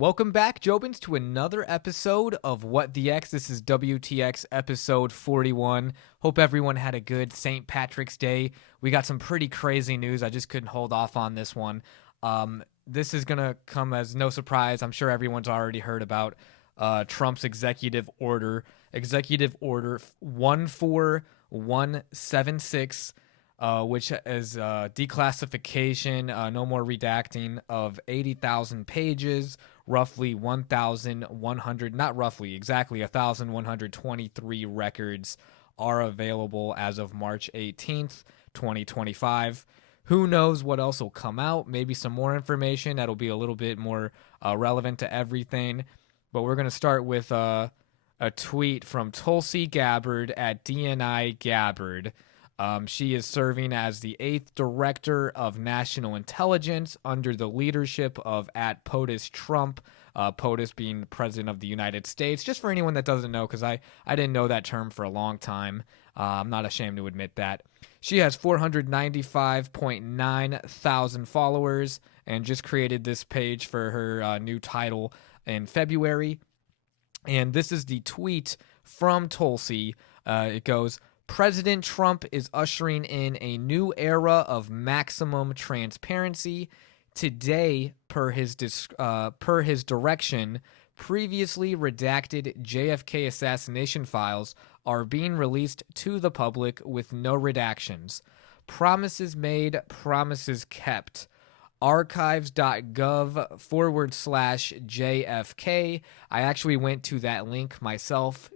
Welcome back, Jobins, to another episode of What the X. This is WTX episode 41. Hope everyone had a good St. Patrick's Day. We got some pretty crazy news. I just couldn't hold off on this one. This is going to come as no surprise. I'm sure everyone's already heard about Trump's executive order 14176, which is declassification, no more redacting of 80,000 pages, roughly 1,100, not roughly, exactly 1,123 records are available as of March 18th, 2025. Who knows what else will come out? Maybe some more information that'll be a little bit more relevant to everything. But we're going to start with a tweet from Tulsi Gabbard at DNI Gabbard. She is serving as the 8th Director of National Intelligence under the leadership of at POTUS Trump, POTUS being the President of the United States. Just for anyone that doesn't know, because I didn't know that term for a long time. I'm not ashamed to admit that. She has 495.9 thousand followers and just created this page for her new title in February. And this is the tweet from Tulsi. It goes, President Trump is ushering in a new era of maximum transparency. Today, per his direction, previously redacted JFK assassination files are being released to the public with no redactions. Promises made, promises kept. Archives.gov/JFK. I actually went to that link myself,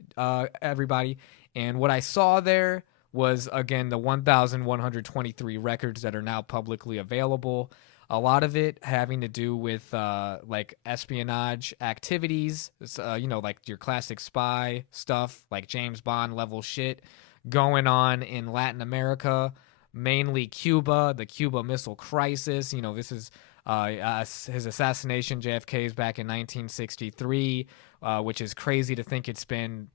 everybody. And what I saw there was, again, the 1,123 records that are now publicly available. A lot of it having to do with like espionage activities, like your classic spy stuff, like James Bond level shit going on in Latin America, mainly Cuba, the Cuba Missile Crisis. This is his assassination, JFK's back in 1963, which is crazy to think it's been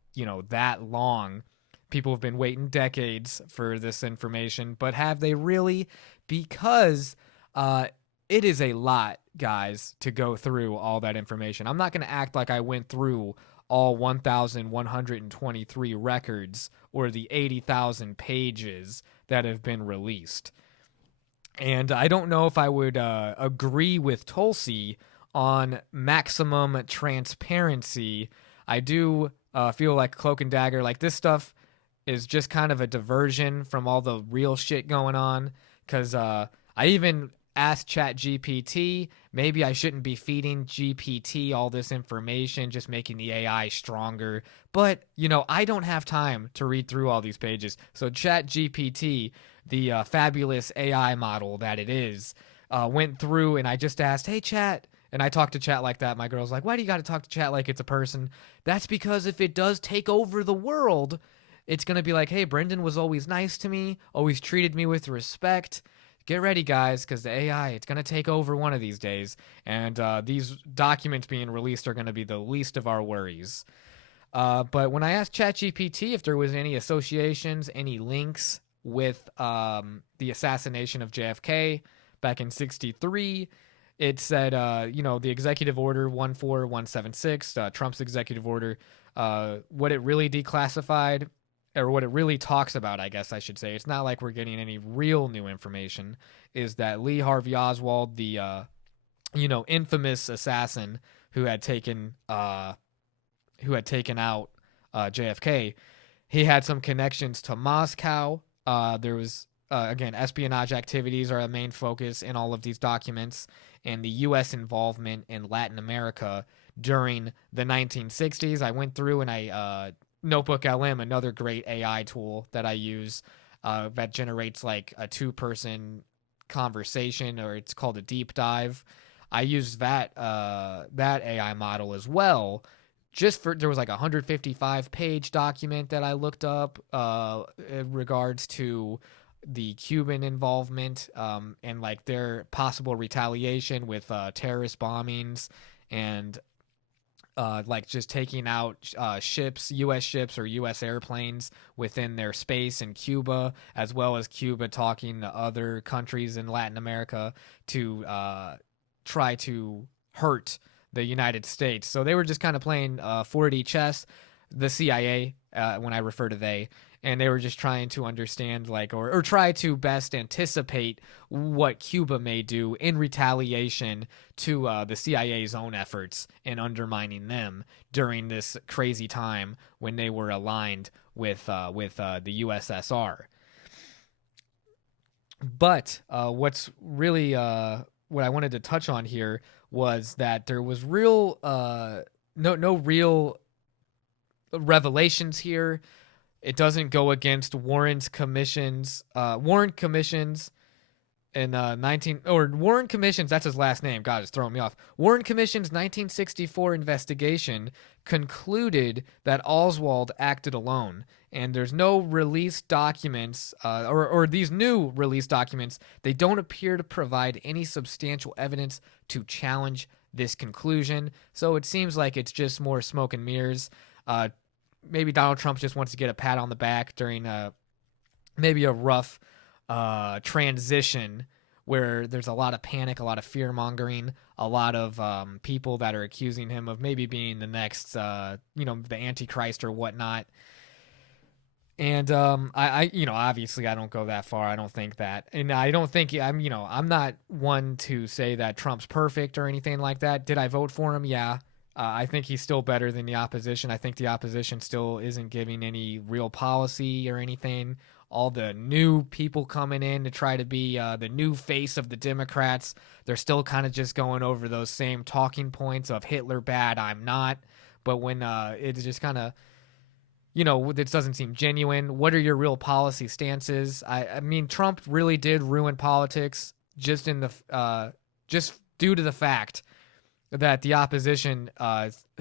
that long. People have been waiting decades for this information, but have they really? Because it is a lot, guys, to go through all that information. I'm not going to act like I went through all 1,123 records or the 80,000 pages that have been released. And I don't know if I would agree with Tulsi on maximum transparency. I do feel like Cloak and Dagger, like this stuff is just kind of a diversion from all the real shit going on. Because I even asked ChatGPT, maybe I shouldn't be feeding GPT all this information, just making the AI stronger. But, I don't have time to read through all these pages. So ChatGPT, the fabulous AI model that it is, went through and I just asked, hey, Chat. And I talk to Chat like that. My girl's like, why do you got to talk to Chat like it's a person? That's because if it does take over the world, it's going to be like, hey, Brendan was always nice to me, always treated me with respect. Get ready, guys, because the AI, it's going to take over one of these days. And these documents being released are going to be the least of our worries. But when I asked ChatGPT if there was any associations, any links with the assassination of JFK back in 63, it said, the executive order 14176, Trump's executive order, what it really declassified, or what it really talks about, I guess I should say, it's not like we're getting any real new information, is that Lee Harvey Oswald, the, infamous assassin who had taken out JFK, he had some connections to Moscow. There was, again, espionage activities are a main focus in all of these documents, and the U.S. involvement in Latin America during the 1960s. I went through and I Notebook LM, another great AI tool that I use that generates like a 2-person conversation, or it's called a deep dive. I used that AI model as well. There was like a 155-page document that I looked up in regards to the Cuban involvement and like their possible retaliation with terrorist bombings and like just taking out ships, U.S. ships or U.S. airplanes within their space in Cuba, as well as Cuba talking to other countries in Latin America to try to hurt the United States. So they were just kind of playing 4D chess, the CIA, when I refer to they, and they were just trying to understand, like, or try to best anticipate what Cuba may do in retaliation to the CIA's own efforts in undermining them during this crazy time when they were aligned with the USSR. But what's really what I wanted to touch on here was that there was real no real revelations here. It doesn't go against Warren commissions in 19 or Warren Commission's, that's his last name. God, it's throwing me off. Warren Commission's 1964 investigation concluded that Oswald acted alone, and there's no released documents or these new release documents. They don't appear to provide any substantial evidence to challenge this conclusion. So it seems like it's just more smoke and mirrors. Maybe Donald Trump just wants to get a pat on the back during maybe a rough transition where there's a lot of panic, a lot of fear mongering, a lot of people that are accusing him of maybe being the next, the Antichrist or whatnot. And I obviously I don't go that far. I don't think that, and I don't think I'm not one to say that Trump's perfect or anything like that. Did I vote for him? Yeah. I think he's still better than the opposition. I think the opposition still isn't giving any real policy or anything. All the new people coming in to try to be the new face of the Democrats, they're still kind of just going over those same talking points of Hitler bad, I'm not. But when it's just kind of, this doesn't seem genuine. What are your real policy stances? I mean, Trump really did ruin politics just due to the fact that the opposition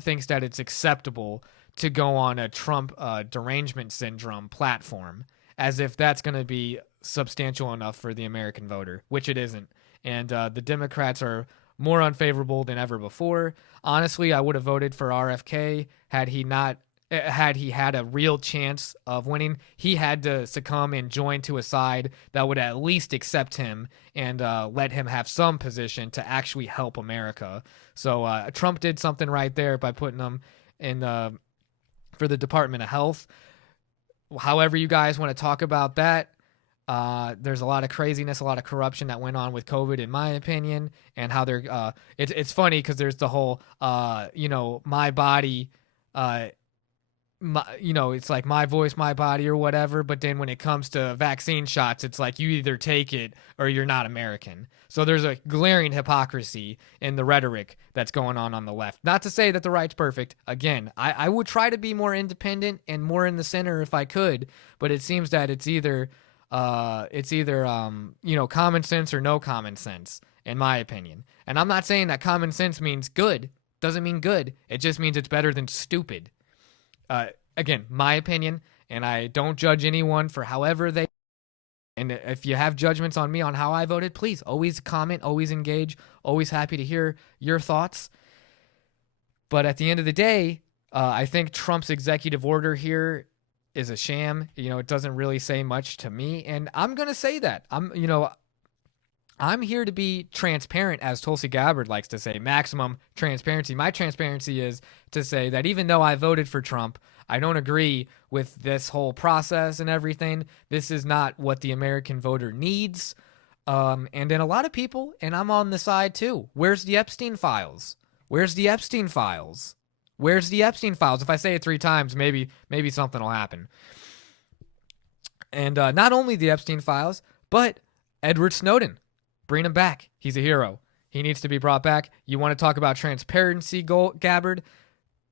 thinks that it's acceptable to go on a Trump derangement syndrome platform, as if that's going to be substantial enough for the American voter, which it isn't. And the Democrats are more unfavorable than ever before. Honestly, I would have voted for RFK had he had a real chance of winning. He had to succumb and join to a side that would at least accept him and let him have some position to actually help America. So Trump did something right there by putting him in for the Department of Health. However you guys want to talk about that, there's a lot of craziness, a lot of corruption that went on with COVID, in my opinion, and how they're it's funny because there's the whole my body, it's like my voice, my body or whatever. But then when it comes to vaccine shots, it's like you either take it or you're not American. So there's a glaring hypocrisy in the rhetoric that's going on the left. Not to say that the right's perfect. Again, I would try to be more independent and more in the center if I could, but it seems that it's either common sense or no common sense, in my opinion. And I'm not saying that common sense means good. Doesn't mean good. It just means it's better than stupid. Again, my opinion, and I don't judge anyone for however they. And if you have judgments on me on how I voted, please always comment, always engage, always happy to hear your thoughts. But at the end of the day, I think Trump's executive order here is a sham. It doesn't really say much to me, and I'm gonna say that. I'm here to be transparent, as Tulsi Gabbard likes to say, maximum transparency. My transparency is to say that even though I voted for Trump, I don't agree with this whole process and everything. This is not what the American voter needs. And then a lot of people, and I'm on the side too, where's the Epstein files? Where's the Epstein files? Where's the Epstein files? If I say it 3 times, maybe something will happen. And not only the Epstein files, but Edward Snowden. Bring him back. He's a hero. He needs to be brought back. You want to talk about transparency, Gabbard?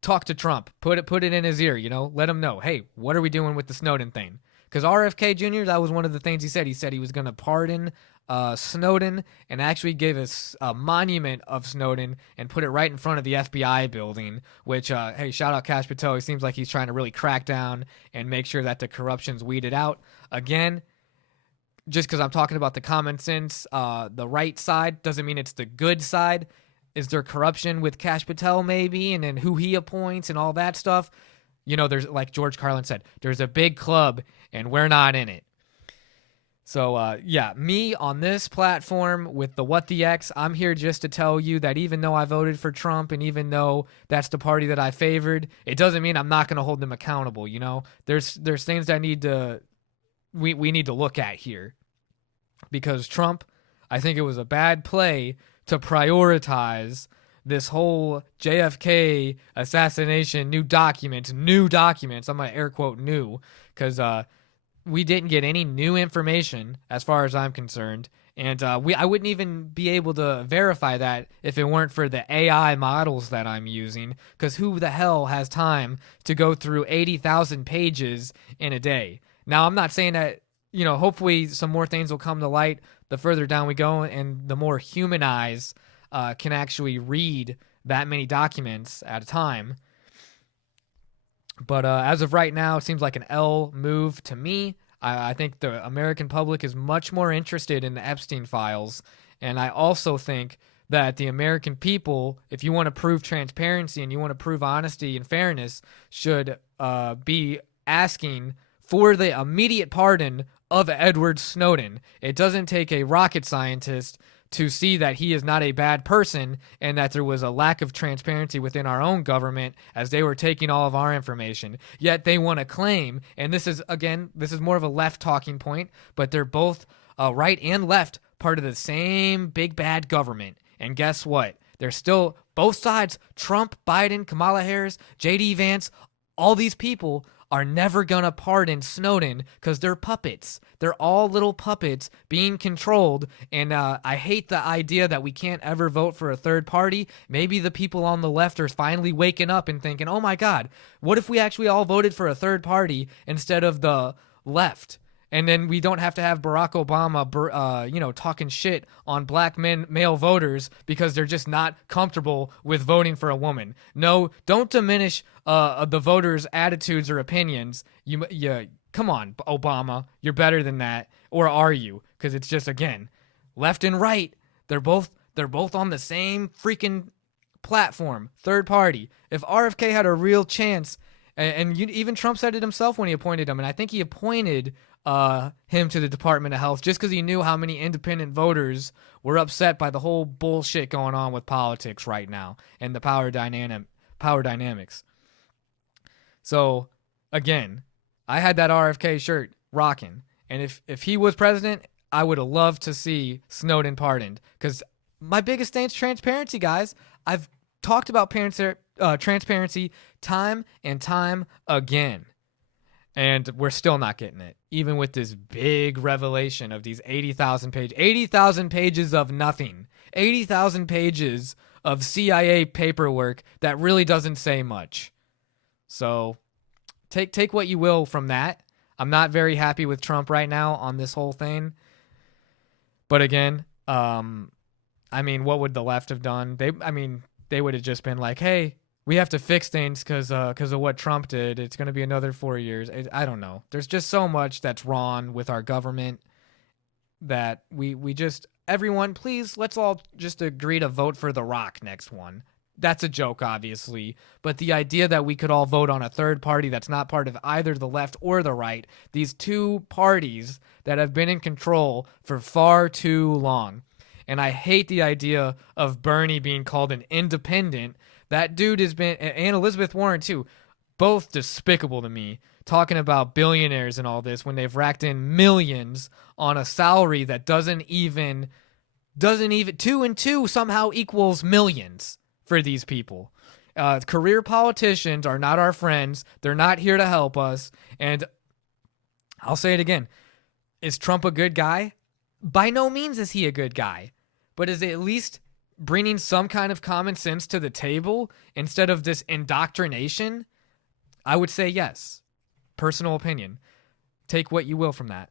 Talk to Trump. Put it in his ear, Let him know, hey, what are we doing with the Snowden thing? Because RFK Jr., that was one of the things he said. He said he was going to pardon Snowden and actually give us a monument of Snowden and put it right in front of the FBI building, which, hey, shout out Kash Patel. He seems like he's trying to really crack down and make sure that the corruption's weeded out. Again, just because I'm talking about the common sense, the right side, doesn't mean it's the good side. Is there corruption with Kash Patel maybe, and then who he appoints and all that stuff? There's, like George Carlin said, there's a big club and we're not in it. So, yeah, me on this platform with the WTX, I'm here just to tell you that even though I voted for Trump and even though that's the party that I favored, it doesn't mean I'm not going to hold them accountable. You know, there's things that we need to look at here because Trump, I think it was a bad play to prioritize this whole JFK assassination, new documents. I'm going to air quote new because we didn't get any new information as far as I'm concerned. And I wouldn't even be able to verify that if it weren't for the AI models that I'm using, because who the hell has time to go through 80,000 pages in a day? Now, I'm not saying that, hopefully some more things will come to light the further down we go and the more human eyes can actually read that many documents at a time. But as of right now, it seems like an L move to me. I think the American public is much more interested in the Epstein files. And I also think that the American people, if you want to prove transparency and you want to prove honesty and fairness, should be asking for the immediate pardon of Edward Snowden. It doesn't take a rocket scientist to see that he is not a bad person and that there was a lack of transparency within our own government as they were taking all of our information. Yet they want to claim, and this is more of a left talking point, but they're both right and left part of the same big bad government. And guess what? They're still both sides, Trump, Biden, Kamala Harris, JD Vance, all these people are never gonna pardon Snowden because they're puppets. They're all little puppets being controlled, and I hate the idea that we can't ever vote for a third party. Maybe the people on the left are finally waking up and thinking, oh my God, what if we actually all voted for a third party instead of the left? And then we don't have to have Barack Obama, talking shit on black male voters because they're just not comfortable with voting for a woman. No, don't diminish the voters' attitudes or opinions. You come on, Obama, you're better than that, or are you? Because it's just, again, left and right. They're both on the same freaking platform, third party. If RFK had a real chance, and even Trump said it himself when he appointed him, and I think he appointed him to the Department of Health just because he knew how many independent voters were upset by the whole bullshit going on with politics right now and the power dynamics. So, again, I had that RFK shirt rocking, and if he was president, I would have loved to see Snowden pardoned because my biggest thing is transparency, guys. I've talked about transparency time and time again. And we're still not getting it, even with this big revelation of these 80,000 pages of nothing, 80,000 pages of CIA paperwork that really doesn't say much. So take what you will from that. I'm not very happy with Trump right now on this whole thing. But again, what would the left have done? They would have just been like, hey, we have to fix things because of what Trump did. It's going to be another 4 years. I don't know. There's just so much that's wrong with our government that we just, everyone, please, let's all just agree to vote for The Rock next one. That's a joke, obviously. But the idea that we could all vote on a third party that's not part of either the left or the right, these two parties that have been in control for far too long. And I hate the idea of Bernie being called an independent. That dude has been, and Elizabeth Warren too, both despicable to me, talking about billionaires and all this when they've racked in millions on a salary that doesn't even 2 and 2 somehow equals millions for these people. Career politicians are not our friends. They're not here to help us. And I'll say it again. Is Trump a good guy? By no means is he a good guy. But is it at least bringing some kind of common sense to the table instead of this indoctrination? I would say yes. Personal opinion. Take what you will from that.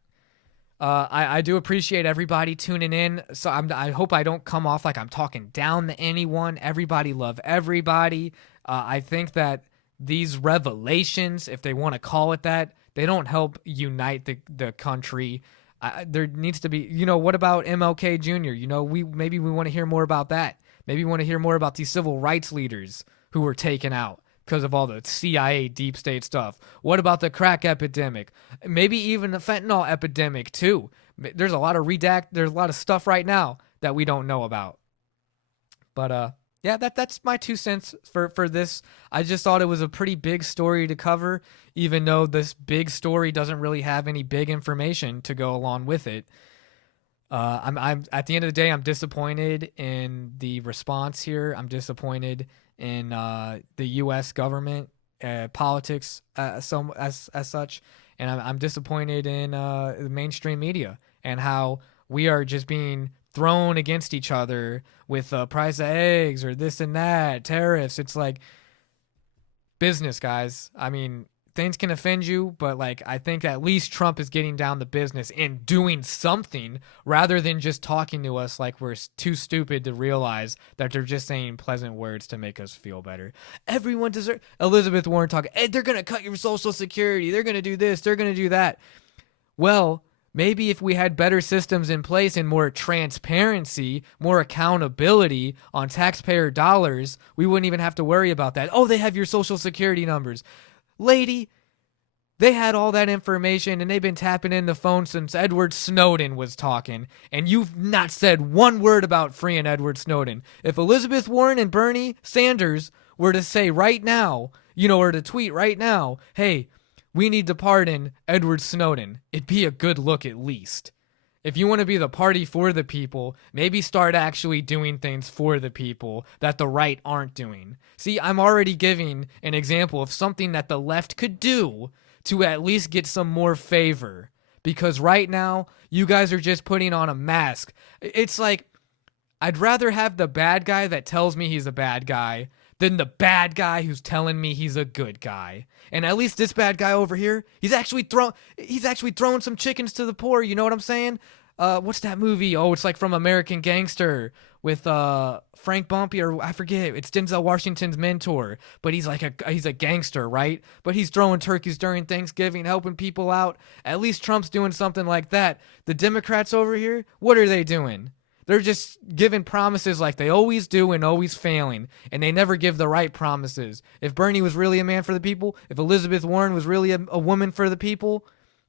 I do appreciate everybody tuning in. So I hope I don't come off like I'm talking down to anyone. Everybody love everybody. I think that these revelations, if they want to call it that, they don't help unite the country. There needs to be, what about MLK Jr.? Maybe we want to hear more about that. Maybe we want to hear more about these civil rights leaders who were taken out because of all the CIA deep state stuff. What about the crack epidemic? Maybe even the fentanyl epidemic too. There's a lot of there's a lot of stuff right now that we don't know about. But yeah, that's my 2 cents for this. I just thought it was a pretty big story to cover, even though this big story doesn't really have any big information to go along with it. I'm at the end of the day, I'm disappointed in the response here. I'm disappointed in the U.S. government, politics, as such, and I'm disappointed in the mainstream media and how we are just being thrown against each other with price of eggs or this and that, tariffs. It's like business, guys. I mean, things can offend you, but like I think at least Trump is getting down to business and doing something rather than just talking to us like we're too stupid to realize that they're just saying pleasant words to make us feel better. Everyone deserves. Elizabeth Warren talking, hey, they're gonna cut your Social Security, they're gonna do this, they're gonna do that. Well, maybe if we had better systems in place and more transparency, more accountability on taxpayer dollars, we wouldn't even have to worry about that. Oh, they have your Social Security numbers. Lady, they had all that information and they've been tapping in the phone since Edward Snowden was talking, and you've not said one word about freeing Edward Snowden. If Elizabeth Warren and Bernie Sanders were to say right now, or to tweet right now, hey, we need to pardon Edward Snowden, it'd be a good look at least. If you want to be the party for the people, maybe start actually doing things for the people that the right aren't doing. See, I'm already giving an example of something that the left could do to at least get some more favor. Because right now, you guys are just putting on a mask. It's like, I'd rather have the bad guy that tells me he's a bad guy than the bad guy who's telling me he's a good guy. And at least this bad guy over here, he's actually throwing some chickens to the poor, you know what I'm saying? What's that movie? Oh, it's like from American Gangster with Frank Bumpy, or I forget. It's Denzel Washington's mentor, but he's a gangster, right? But he's throwing turkeys during Thanksgiving, helping people out. At least Trump's doing something like that. The Democrats over here, what are they doing? They're just giving promises like they always do and always failing, and they never give the right promises. If Bernie was really a man for the people, if Elizabeth Warren was really a woman for the people,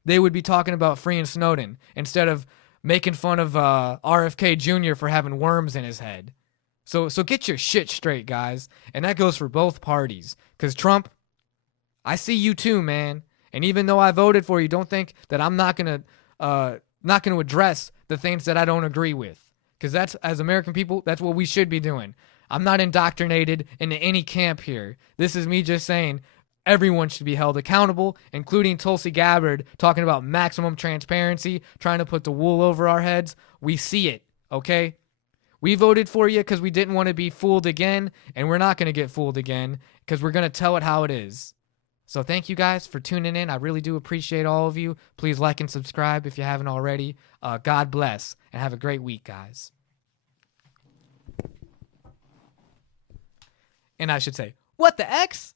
they would be talking about freeing Snowden instead of making fun of RFK Jr. for having worms in his head. So get your shit straight, guys. And that goes for both parties. Because Trump, I see you too, man. And even though I voted for you, don't think that I'm not gonna address the things that I don't agree with. Because that's, as American people, that's what we should be doing. I'm not indoctrinated into any camp here. This is me just saying everyone should be held accountable, including Tulsi Gabbard talking about maximum transparency, trying to put the wool over our heads. We see it, okay? We voted for you because we didn't want to be fooled again, and we're not going to get fooled again because we're going to tell it how it is. So thank you guys for tuning in. I really do appreciate all of you. Please like and subscribe if you haven't already. God bless, and have a great week, guys. And I should say, what the X?